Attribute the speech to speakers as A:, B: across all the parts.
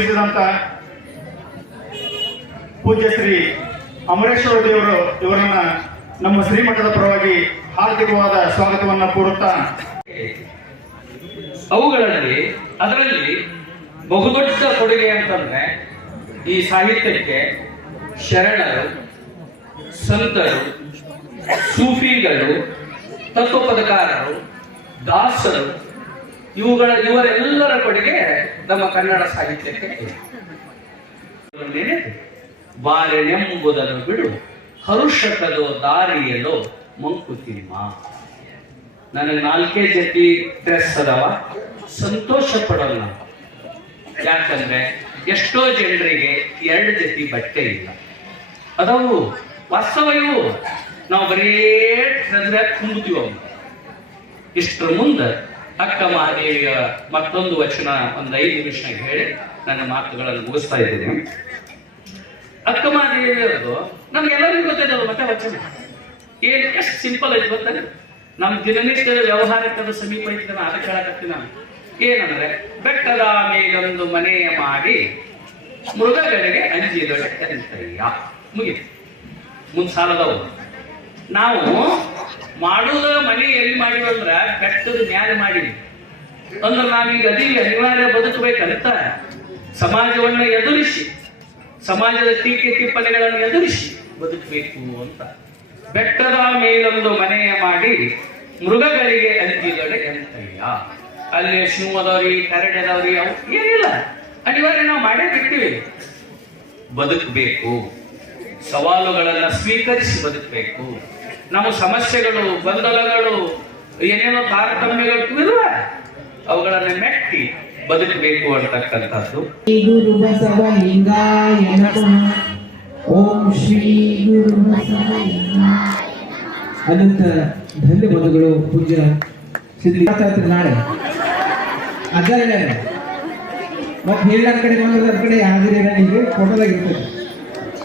A: ವಹಿಸಿದಂತ ಪೂಜ್ಯ ಶ್ರೀ ಅಮರೇಶ್ವರ ದೇವರು ಇವರನ್ನ ನಮ್ಮ ಶ್ರೀಮಠದ ಪರವಾಗಿ ಹಾರ್ದಿಕವಾದ ಸ್ವಾಗತವನ್ನ ಕೋರುತ್ತಾ.
B: ಅವುಗಳಲ್ಲಿ, ಅದರಲ್ಲಿ ಬಹುದೊಡ್ಡ ಕೊಡುಗೆ ಅಂತಂದ್ರೆ ಈ ಸಾಹಿತ್ಯಕ್ಕೆ ಶರಣರು, ಸಂತರು, ಸೂಫಿಗಳು, ತತ್ವಪದಕಾರರು, ದಾಸರು ಇವುಗಳ ಇವರೆಲ್ಲರ ಕೊಡುಗೆ ನಮ್ಮ ಕನ್ನಡ ಸಾಹಿತ್ಯಕ್ಕೆ. ಬಾಳೆನೆಂಬುದನ್ನು ಬಿಡು, ಹರುಷಕದೋ ದಾರಿಯಲು ಮಂಕುತಿಮ್ಮ. ನನಗೆ ನಾಲ್ಕೇ ಜತಿ ಡ್ರೆಸ್ ಅದಾವ, ಸಂತೋಷ ಪಡೋಲ್ಲ. ಯಾಕಂದ್ರೆ ಎಷ್ಟೋ ಜನರಿಗೆ ಎರಡು ಜತಿ ಬಟ್ಟೆ ಇಲ್ಲ. ಅದವು ವಾಸ್ತವ ಇವು ನಾವು ಬರೀ ಅವು ಇಷ್ಟರ ಮುಂದೆ ಅಕ್ಕ ಮಹಾದೇವಿಯ ಮತ್ತೊಂದು ವಚನ, ಒಂದು ಐದು ನಿಮಿಷ ಹೇಳಿ ನನ್ನ ಮಾತುಗಳನ್ನು ಮುಗಿಸ್ತಾ ಇದ್ದೀನಿ. ಅಕ್ಕ ಮಹಾದೇವಿಯವರು, ನಮ್ಗೆಲ್ಲರಿಗೂ ಗೊತ್ತಿದೆ ಮತ್ತೆ ವಚನ? ಏನು? ಎಷ್ಟು ಸಿಂಪಲ್ ಐತಿ ಗೊತ್ತಲ್ಲ ನಮ್ಮ ದಿನನಿತ್ಯದ ವ್ಯವಹಾರಕ್ಕದ ಸಮೀಪ ಐತಿ ನಾನು ಅದಕ್ಕೆ ಹೇಳಕತ್ತೀನಿ ನಾನು. ಏನಂದ್ರೆ, ಬೆಟ್ಟದ ಮೇಲೊಂದು ಮನೆಯ ಮಾಡಿ ಮೃಗಗಳಿಗೆ ಅಂಜಿದೊಡೆ ಎಂತಯ್ಯ ಮುಗಿತು. ಮುಂದ್ ಸಾಲದವು. ನಾವು ಮಾಡುದ ಮನೆ ಎಲ್ಲಿ ಮಾಡಿವ ಅಂದ್ರ ಬೆಟ್ಟದ ಮ್ಯಾಲೆ ಮಾಡಿವಿ. ಅಂದ್ರೆ ನಾವೀಗ ಅದೀವಿ ಅನಿವಾರ್ಯ ಬದುಕಬೇಕಂತ ಸಮಾಜವನ್ನು ಎದುರಿಸಿ, ಸಮಾಜದ ಟೀಕೆ ಟಿಪ್ಪಣಿಗಳನ್ನು ಎದುರಿಸಿ ಬದುಕಬೇಕು ಅಂತ. ಬೆಟ್ಟದ ಮೇಲೊಂದು ಮನೆಯ ಮಾಡಿ ಮೃಗಗಳಿಗೆ ಅಂಜಿದೊಡೆ ಎಂತಯ್ಯ? ಅಲ್ಲಿ ಶಿವದವ್ರಿ ಕರಡದವ್ರಿ ಅವು ಏನಿಲ್ಲ. ಅನಿವಾರ್ಯ ನಾವು ಮಾಡೇ ಬಿಟ್ಟಿವಿ. ಬದುಕಬೇಕು. ಸವಾಲುಗಳನ್ನ ಸ್ವೀಕರಿಸಿ ಬದುಕಬೇಕು. ನಮ್ಮ ಸಮಸ್ಯೆಗಳು, ಗೊಂದಲಗಳು, ಏನೇನೋ ತಾರತಮ್ಯಗಳು ಇರುವ, ಅವುಗಳನ್ನ ಮೆಟ್ಟಿ ಬದುಕಬೇಕು ಅಂತಕ್ಕಂಥದ್ದು.
C: ಗುರು ನಮಃ ಓಂ ಶ್ರೀ ಗುರು ಅನಂತ ಧನ್ಯವಾದಗಳು ಪೂಜ್ಯ ಸಿದ್ಧಿ ನಾಳೆ. ಅದೇ ಮತ್ತೆ ಹೇಳ ಕಡೆ ಬಂದ ಕಡೆ ಹಾಜರಿ ನನಗೆ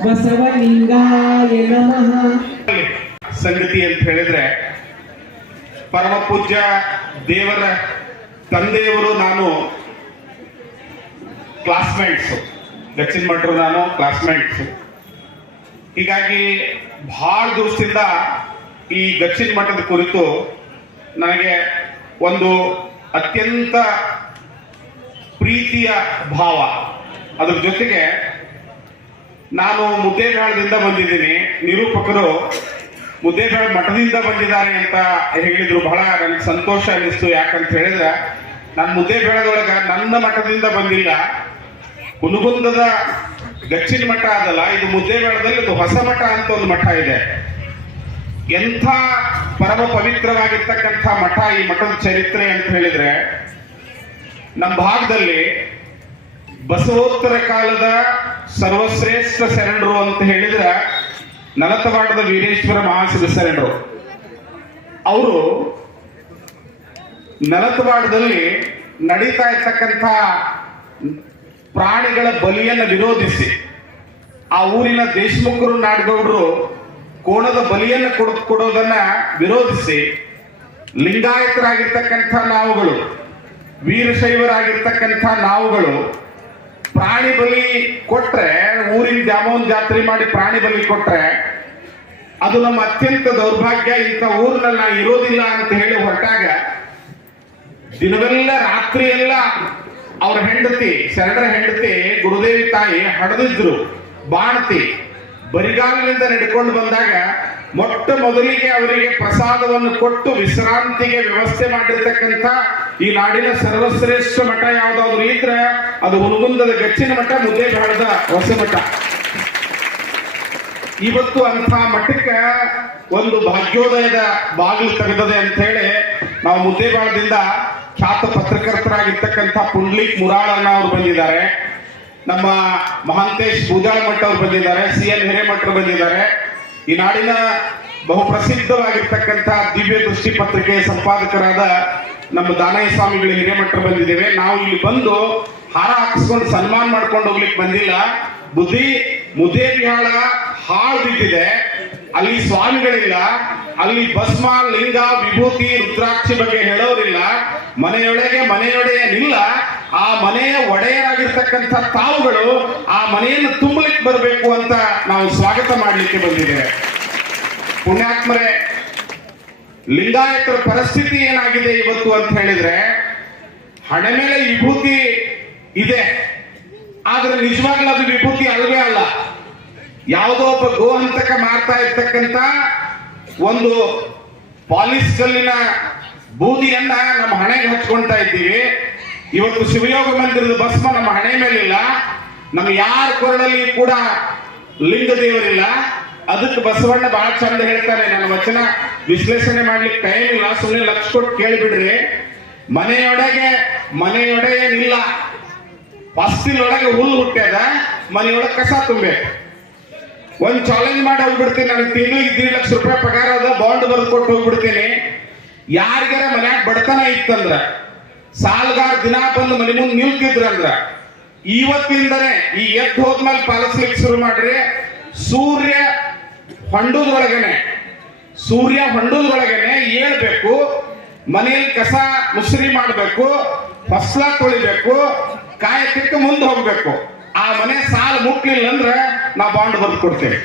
C: ಬಸವ ಲಿಂಗಾಯ ನಮಃ
A: ಸಂಗತಿ ಅಂತ ಹೇಳಿದ್ರೆ, ಪರಮ ಪೂಜ್ಯ ದೇವರ ತಂದೆಯವರು ನಾನು ಕ್ಲಾಸ್ಮೇಟ್ಸ್ ದಕ್ಷಿಣ ಮಠರು ನಾನು ಕ್ಲಾಸ್ಮೇಟ್ಸ್ ಹೀಗಾಗಿ ಬಹಳ ದಿವಸದಿಂದ ಈ ದಕ್ಷಿಣ ಮಠದ ಕುರಿತು ನನಗೆ ಒಂದು ಅತ್ಯಂತ ಪ್ರೀತಿಯ ಭಾವ. ಅದ್ರ ಜೊತೆಗೆ ನಾನು ಮುದ್ದೇಗಾಳದಿಂದ ಬಂದಿದ್ದೀನಿ. ನಿರೂಪಕರು ಮುದ್ದೇಬೇಳ ಮಠದಿಂದ ಬಂದಿದ್ದಾರೆ ಅಂತ ಹೇಳಿದ್ರು. ಬಹಳ ನನಗೆ ಸಂತೋಷ ಅನ್ನಿಸ್ತು. ಯಾಕಂತ ಹೇಳಿದ್ರೆ, ನಾನು ಮುದ್ದೇಬೇಡದೊಳಗ ನನ್ನ ಮಠದಿಂದ ಬಂದಿಲ್ಲ. ಹುನಗುಂದದ ದಕ್ಷಿಣ ಮಠ ಅದಲ್ಲ, ಇದು ಮುದ್ದೇಬೇಡದಲ್ಲಿ ಒಂದು ಹೊಸ ಮಠ ಅಂತ ಒಂದು ಮಠ ಇದೆ. ಎಂಥ ಪರಮ ಪವಿತ್ರವಾಗಿರ್ತಕ್ಕಂಥ ಮಠ ಈ ಮಠದ ಚರಿತ್ರೆ ಅಂತ ಹೇಳಿದ್ರೆ ನಮ್ಮ ಭಾಗದಲ್ಲಿ ಬಸವೋತ್ತರ ಕಾಲದ ಸರ್ವಶ್ರೇಷ್ಠ ಶರಣರು ಅಂತ ಹೇಳಿದ್ರೆ ನಲತವಾಡದ ವೀರೇಶ್ವರ ಶರಣರು ಅವರು ನಲತವಾಡದಲ್ಲಿ ನಡೀತಾ ಇರ್ತಕ್ಕಂಥ ಪ್ರಾಣಿಗಳ ಬಲಿಯನ್ನು ವಿರೋಧಿಸಿ ಆ ಊರಿನ ದೇಶಮುಖರು ನಾಡಗೌಡರು ಕೋಣದ ಬಲಿಯನ್ನು ಕೊಡ ಕೊಡೋದನ್ನ ವಿರೋಧಿಸಿ ಲಿಂಗಾಯತರಾಗಿರ್ತಕ್ಕಂಥ ನಾವುಗಳು, ವೀರಶೈವರಾಗಿರ್ತಕ್ಕಂಥ ನಾವುಗಳು ಪ್ರಾಣಿ ಬಲಿ ಕೊಟ್ರೆ, ಊರಿನ ದ್ಯಾಮೋನ್ ಜಾತ್ರೆ ಮಾಡಿ ಪ್ರಾಣಿ ಬಲಿ ಕೊಟ್ರೆ, ಅದು ನಮ್ಮ ಅತ್ಯಂತ ದೌರ್ಭಾಗ್ಯ. ಇಂಥ ಊರಿನಲ್ಲಿ ನಾವು ಇರೋದಿಲ್ಲ ಅಂತ ಹೇಳಿ ಹೊರಟಾಗ, ದಿನವೆಲ್ಲ ರಾತ್ರಿ ಎಲ್ಲ ಅವ್ರ ಹೆಂಡತಿ, ಶರಣರ ಹೆಂಡತಿ, ಗುರುದೇವಿ ತಾಯಿ ಹಡದಿದ್ರು, ಬಾಣತಿ. ಬರಿಗಾಲಿನಿಂದ ನಡ್ಕೊಂಡು ಬಂದಾಗ ಮೊಟ್ಟ ಮೊದಲಿಗೆ ಅವರಿಗೆ ಪ್ರಸಾದವನ್ನು ಕೊಟ್ಟು ವಿಶ್ರಾಂತಿಗೆ ವ್ಯವಸ್ಥೆ ಮಾಡಿರ್ತಕ್ಕಂಥ ಈ ನಾಡಿನ ಸರ್ವಶ್ರೇಷ್ಠ ಮಠ ಯಾವ್ದಾದ್ರು ಇದ್ರೆ ಅದು ಹುನಗುಂದದ ಗಚ್ಚಿನ ಮಠ ಮುದ್ದೇಬೇಳದ ಹೊಸ ಮಠ. ಇವತ್ತು ಅಂತ ಮಠಕ್ಕೆ ಒಂದು ಭಾಗ್ಯೋದಯದ ಬಾಗಿಲು ತೆಗೆದದೆ ಅಂತ ಹೇಳಿ ನಾವು ಮುದ್ದೇಬಾಳದಿಂದ ಖ್ಯಾತ ಪತ್ರಕರ್ತರಾಗಿರ್ತಕ್ಕಂಥ ಪುಂಡ್ಲಿಕ್ ಮುರಾಳಣ್ಣ ಅವರು ಬಂದಿದ್ದಾರೆ. ನಮ್ಮ ಮಹಾಂತೇಶ್ ಪೂಜಾಳ ಮಠ ಅವರು ಬಂದಿದ್ದಾರೆ, ಸಿ ಎನ್ ಹಿರೇಮಠರು ಬಂದಿದ್ದಾರೆ. ಈ ನಾಡಿನ ಬಹುಪ್ರಸಿದ್ಧವಾಗಿರ್ತಕ್ಕಂಥ ದಿವ್ಯ ದೃಷ್ಟಿ ಪತ್ರಿಕೆಯ ಸಂಪಾದಕರಾದ ನಮ್ಮ ದಾನಯ್ಯ ಸ್ವಾಮಿಗಳಿಗೆ ಹಿರೇಮಠರು ಬಂದಿದ್ದೇವೆ. ನಾವು ಇಲ್ಲಿ ಬಂದು ಹಾರ ಹಾಕಿಸ್ಕೊಂಡು ಸನ್ಮಾನ ಮಾಡ್ಕೊಂಡು ಹೋಗ್ಲಿಕ್ಕೆ ಬಂದಿಲ್ಲ. ಬುದ್ಧಿ ಮುದೇ ಬಿಹಾಳ ಹಾಳು ಬಿದ್ದಿದೆ. ಅಲ್ಲಿ ಸ್ವಾಮಿಗಳಿಲ್ಲ. ಅಲ್ಲಿ ಭಸ್ಮ, ಲಿಂಗ, ವಿಭೂತಿ, ರುದ್ರಾಕ್ಷಿ ಬಗ್ಗೆ ಹೇಳೋರಿಲ್ಲ. ಮನೆಯೊಳಗೆ ಮನೆಯೊಡೆಯನಿಲ್ಲ ಆ ಮನೆಯ ಒಡೆಯರಾಗಿರ್ತಕ್ಕಂಥ ತಾವುಗಳು ಆ ಮನೆಯನ್ನು ತುಂಬಲಿಕ್ಕೆ ಬರಬೇಕು ಅಂತ ನಾವು ಸ್ವಾಗತ ಮಾಡಲಿಕ್ಕೆ ಬಂದಿದ್ದೇವೆ. ಪುಣ್ಯಾತ್ಮರೇ ಲಿಂಗಾಯತರ ಪರಿಸ್ಥಿತಿ ಏನಾಗಿದೆ ಇವತ್ತು ಅಂತ ಹೇಳಿದ್ರೆ, ಹಣೆ ಮೇಲೆ ವಿಭೂತಿ ಇದೆ. ಆದ್ರೆ ನಿಜವಾಗ್ಲೂ ಅದು ವಿಭೂತಿ ಅಲ್ವೇ ಅಲ್ಲ. ಯಾವುದೋ ಒಬ್ಬ ಗೋ ಹಂತಕ ಮಾಡ್ತಾ ಇರ್ತಕ್ಕಂತ ಒಂದು ಪಾಲಿಸ್ ಕಲ್ಲಿನ ಬೂದಿಯನ್ನ ನಮ್ಮ ಹಣೆಗೆ ಹಚ್ಕೊಳ್ತಾ ಇದ್ದೀವಿ. ಇವತ್ತು ಶಿವಯೋಗ ಮಂದಿರದ ಭಸ್ಮ ನಮ್ಮ ಹಣೆ ಮೇಲಿಲ್ಲ. ನಮ್ಮ ಯಾರ ಕೊರಳಲ್ಲಿ ಕೂಡ ಲಿಂಗ ದೇವರಿಲ್ಲ ಅದಕ್ಕೆ ಬಸವಣ್ಣ ಬಹಳ ಚಂದ ಹೇಳ್ತಾರೆ, ನನ್ನ ವಚನ ವಿಶ್ಲೇಷಣೆ ಮಾಡ್ಲಿಕ್ಕೆ ಟೈಮ್ ಇಲ್ಲ ಸುಮ್ಮನೆ ಲಕ್ಷ ಕೊಟ್ಟು ಕೇಳಿಬಿಡ್ರಿ. ಮನೆಯೊಳಗೆ ಮನೆಯೊಡೆಯೇನಿಲ್ಲ ಫಸ್ಟಿನೊಳಗೆ ಹುಲ್ಲು ಹುಟ್ಟ್ಯದ ಮನೆಯೊಳಗೆ ಕಸ ತುಂಬಬೇಕು ಒಂದು ಚಾಲೆಂಜ್ ಮಾಡಿ ಹೋಗ್ಬಿಡ್ತೀನಿ ನನಗೆ ತಿಂಗಳಿಗೆ ದೀಡ್ ಲಕ್ಷ ರೂಪಾಯಿ ಪಗಾರ ಅದ ಬಾಂಡ್ ಬರೆದು ಕೊಟ್ಟು ಹೋಗ್ಬಿಡ್ತೀನಿ. ಯಾರಿಗಾರ ಮನ್ಯಾಗ ಬಡತನ ಇತ್ತಂದ್ರ, ಸಾಲಗಾರ ದಿನ ಬಂದು ಮನೆ ಮುಂದೆ ನಿಲ್ತಿದ್ರಂದ್ರ ಇವತ್ತಿಂದನೇ ಈ ಎದ್ದು ಹೋದ್ಮೇಲೆ ಪಾಲಿಸ್ಲಿಕ್ಕೆ ಶುರು ಮಾಡ್ರಿ. ಸೂರ್ಯ ಹೊಂಡೋದ್ರೊಳಗನೆ. ಸೂರ್ಯ ಹೊಂಡೋದ್ರೊಳಗನೆ ಏಳ್ಬೇಕು, ಮನೆಯಲ್ಲಿ ಕಸ ಮುಸ್ರಿ ಮಾಡಬೇಕು, ಫಸ್ಲ ತೊಳಿಬೇಕು, ಕಾಯಕಕ್ಕೆ ಮುಂದೆ ಹೋಗ್ಬೇಕು. ಆ ಮನೆ ಸಾಲ ಮುಟ್ಲಿಲ್ಲ ಅಂದ್ರೆ ನಾ ಬಾಂಡ್ ಬಂದು ಕೊಡ್ತೇವೆ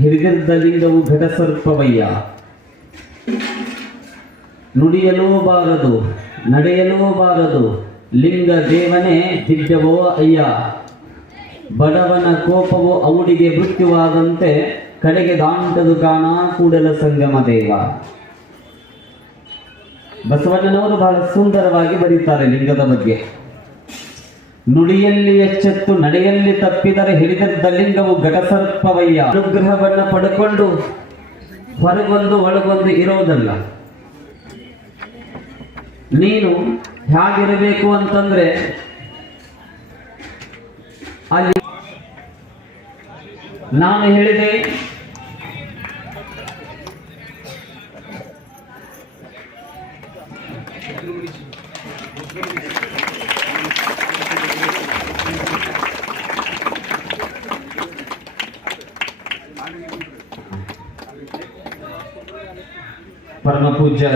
D: ಹಿರಿದಿದ್ದ ಲಿಂಗವು ಘಟಸರ್ಪವಯ್ಯ. ನುಡಿಯಲೂ ಬಾರದು, ನಡೆಯಲೂ ಬಾರದು, ಲಿಂಗ ದೇವನೇ ದಿವ್ಯವೋ ಅಯ್ಯ. ಬಡವನ ಕೋಪವು ಅವಡಿಗೆ ಮೃತ್ಯುವಾದಂತೆ ಕಡೆಗೆ ದಾಂಟದು ಕಾಣ ಕೂಡಲ ಸಂಗಮ ದೇವ. ಬಸವಣ್ಣನವರು ಬಹಳ ಸುಂದರವಾಗಿ ಬರೀತಾರೆ ಲಿಂಗದ ಬಗ್ಗೆ. ನುಡಿಯಲ್ಲಿ ಎಚ್ಚೆತ್ತು, ನಡೆಯಲ್ಲಿ ತಪ್ಪಿದರೆ ಹಿಡಿದದ್ದ ಲಿಂಗವು ಘಟಸರ್ಪವಯ್ಯ. ಅನುಗ್ರಹವನ್ನು ಪಡ್ಕೊಂಡು ಹೊರಗೊಂದು ಒಳಗೊಂದು ಇರೋದಲ್ಲ. ನೀನು ಹೇಗಿರಬೇಕು ಅಂತಂದ್ರೆ ಅಲ್ಲಿ ನಾನು ಹೇಳಿದೆ. ಪರಮ ಪೂಜ್ಯ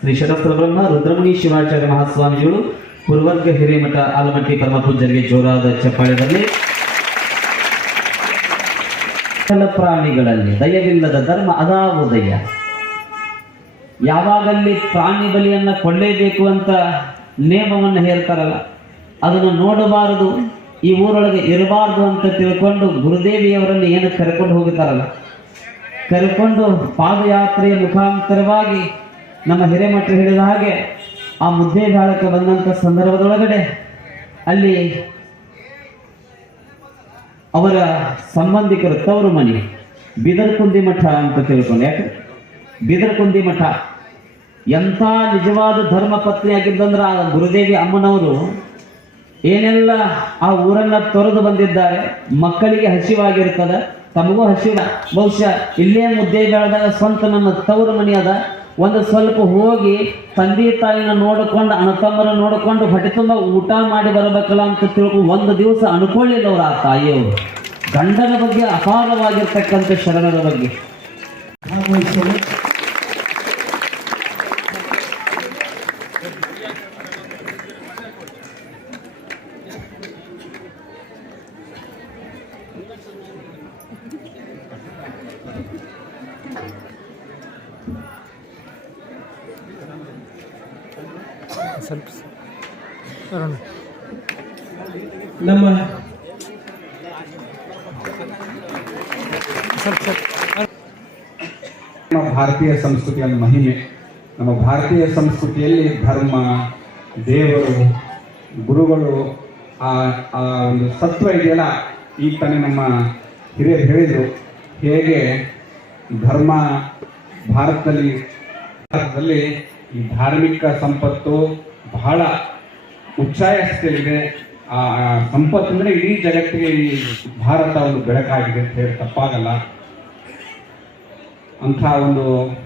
D: ಶ್ರೀ ಶರಸ್ತ್ರ ಬ್ರಹ್ಮ ರುದ್ರಮುನಿ ಶಿವಾಚಾರ್ಯ ಮಹಾಸ್ವಾಮಿಗಳು, ಪೂರ್ವರ್ಗ ಹಿರೇಮಠ ಆಲಮಟ್ಟಿ ಪರಮ ಪೂಜ್ಯರಿಗೆ ಜೋರಾದ ಚಪ್ಪಾಳೆದಲ್ಲಿ ಸಕಲ ಪ್ರಾಣಿಗಳಲ್ಲಿ, ದಯವಿಲ್ಲದ ಧರ್ಮ ಅದಾವುದಯ್ಯ ಯಾವಾಗಲ್ಲಿ ಪ್ರಾಣಿ ಬಲಿಯನ್ನ ಕೊಳ್ಳೇಬೇಕು ಅಂತ ನೇಮವನ್ನು ಹೇಳ್ತಾರಲ್ಲ, ಅದನ್ನು ನೋಡಬಾರದು, ಈ ಊರೊಳಗೆ ಇರಬಾರದು ಅಂತ ತಿಳ್ಕೊಂಡು ಗುರುದೇವಿಯವರನ್ನು ಏನು ಕರ್ಕೊಂಡು ಹೋಗುತ್ತಾರಲ್ಲ ಕರ್ಕೊಂಡು ಪಾದಯಾತ್ರೆಯ ಮುಖಾಂತರವಾಗಿ ನಮ್ಮ ಹಿರೇಮಠ ಹೇಳಿದ ಹಾಗೆ ಆ ಮುದ್ದೆ ಬಾಳಕ್ಕೆ ಬಂದಂಥ ಸಂದರ್ಭದೊಳಗಡೆ ಅಲ್ಲಿ ಅವರ ಸಂಬಂಧಿಕರು ತವರು ಮನೆ ಬಿದರ್ಕುಂದಿ ಮಠ ಅಂತ ತಿಳ್ಕೊಂಡು, ಯಾಕೆ? ಬಿದರ್ಕುಂದಿ ಮಠ. ಎಂಥ ನಿಜವಾದ ಧರ್ಮ ಪತ್ನಿ ಆಗಿದ್ದಂದ್ರೆ ಆ ಗುರುದೇವಿ ಅಮ್ಮನವರು ಏನೆಲ್ಲ ಆ ಊರನ್ನ ತೊರೆದು ಬಂದಿದ್ದಾರೆ, ಮಕ್ಕಳಿಗೆ ಹಸಿವಾಗಿರ್ತದೆ, ತಮಗೂ ಹಸಿವ. ಬಹುಶಃ ಇಲ್ಲೇ ಮುದ್ದೆ ಬೆಳೆದಾಗ ಸ್ವಂತ ನನ್ನ ತವರು ಮನೆ ಅದ. ಒಂದು ಸ್ವಲ್ಪ ಹೋಗಿ ತಂದೆ ತಾಯಿನ ನೋಡಿಕೊಂಡು ಅಣ್ಣತಮ್ಮರ ನೋಡಿಕೊಂಡು ಹೊಟ್ಟೆ ತುಂಬ ಊಟ ಮಾಡಿ ಬರಬೇಕಲ್ಲ ಅಂತ ತಿಳ್ಕೊಂಡು ಒಂದು ದಿವಸ ಅನ್ಕೊಳ್ಳಿಲ್ಲ ಅವ್ರು ಆ ತಾಯಿಯವರು. ಗಂಡನ ಬಗ್ಗೆ ಅಪಾರವಾಗಿರ್ತಕ್ಕಂಥ ಶರಣರ ಬಗ್ಗೆ.
C: ಭಾಗವಹಿಸಲು ನಮ್ಮ
E: ನಮ್ಮ ಭಾರತೀಯ ಸಂಸ್ಕೃತಿಯ ಮಹಿಮೆ ನಮ್ಮ ಭಾರತೀಯ ಸಂಸ್ಕೃತಿಯಲ್ಲಿ ಧರ್ಮ ದೇವರು ಗುರುಗಳು ಆ ಆ ಒಂದು ಸತ್ವ ಇದೆಯಲ್ಲ ಈಗ ತಾನೇ ನಮ್ಮ ಹಿರಿಯರು ಹೇಳಿದರು ಹೇಗೆ ಧರ್ಮ ಭಾರತದಲ್ಲಿ ಭಾರತದಲ್ಲಿ ಈ ಧಾರ್ಮಿಕ ಸಂಪತ್ತು ಬಹಳ ಉತ್ಸಾಹ ಸ್ಥಿತಿಯಲ್ಲಿದೆ. ಆ ಸಂಪತ್ತು ಅಂದರೆ ಇಡೀ ಜಗತ್ತಿಗೆ ಈ ಭಾರತ ಒಂದು ಬೆಳಕಾಗಿದೆ ಅಂತ ಹೇಳಿ ತಪ್ಪಾಗಲ್ಲ. ಅಂಥ ಒಂದು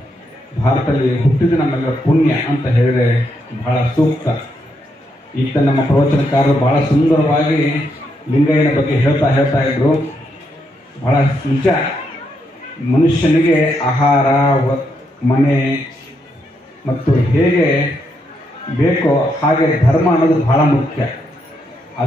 E: ಭಾರತದಲ್ಲಿ ಹುಟ್ಟಿದ ನಮ್ಮೆಲ್ಲರ ಪುಣ್ಯ ಅಂತ ಹೇಳಿದ್ರೆ ಬಹಳ ಸೂಕ್ತ. ಈಗ ನಮ್ಮ ಪ್ರವಚನಕಾರರು ಬಹಳ ಸುಂದರವಾಗಿ ಲಿಂಗಯ್ಯನ ಬಗ್ಗೆ ಹೇಳ್ತಾ ಹೇಳ್ತಾ ಇದ್ರು. ಬಹಳ ನಿಜ. ಮನುಷ್ಯನಿಗೆ ಆಹಾರ ಮನೆ ಮತ್ತು ಹೇಗೆ ಬೇಕೋ ಹಾಗೆ ಧರ್ಮ ಅನ್ನೋದು ಬಹಳ ಮುಖ್ಯ.